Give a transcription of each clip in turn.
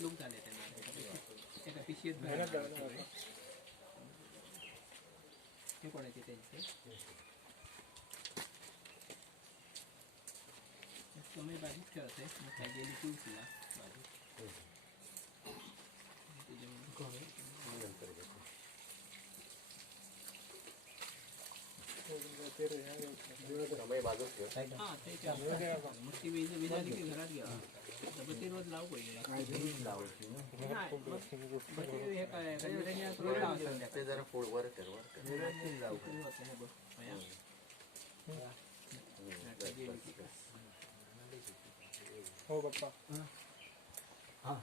लोक झाले त्यांना एका पिशवीत हे कोणाचे त्यांचे समय बारीक खेळत आहे मग काय गेली तू तुला बारीक समय बाजूच हां ते मग ती विजाली की घरात घ्या बत्तीवर लावू पडली हे काय ते जरा फोड वर कर हो बाप्पा हां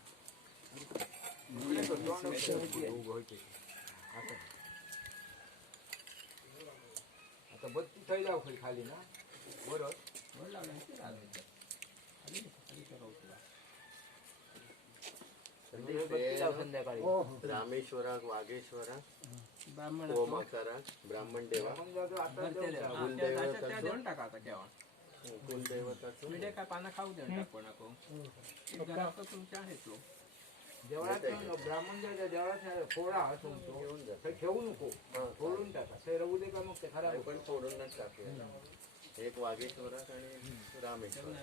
आता बत्ती थंय जाऊ खाली ना बरोबर वर लावलं रामेश्वराक वागेश्वराक ओमाकाराक ब्राह्मण देवा देऊन टाका आता केव्हा कुलदैवताचं म्हणजे काय पानं खाऊ देऊन टाक कोणाको घरात तुमच्या आहेत लोक देवळात ब्राह्मण देवळात फोडा घेऊन जा ठेवू नको फोडून टाका ते राहू दे का मग ते खराब पण फोडूनच टाकूया एक वागेश्वराक आणि रामेश्वर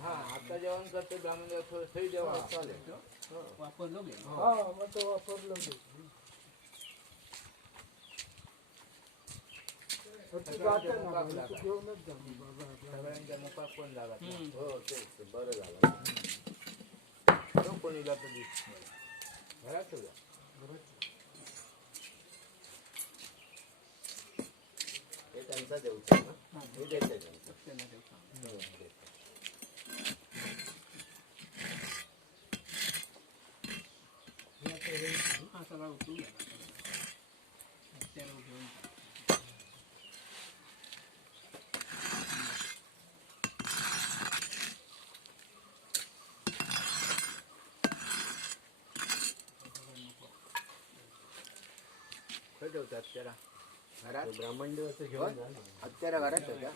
हा आता जेवण करते ब्राह्मण थोडी जेवण चालेल वापरलो गे हा मग तो वापरलो गे घेऊनच जा सगळ्यांच्या मुखात कोण लागत हो तेच बरं झालं कोणी जातो घरात ठेवला हे त्यांचा देवचा ना हे देते हा सगळा उचलून त्याला घेऊन ठेवतात त्याला घरात ब्राह्मण देवाचं घेऊन जा हत्यारा घरात ठेवता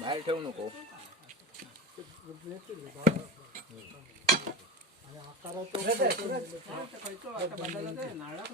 बाहेर ठेवू नको आणि आकारात नारळात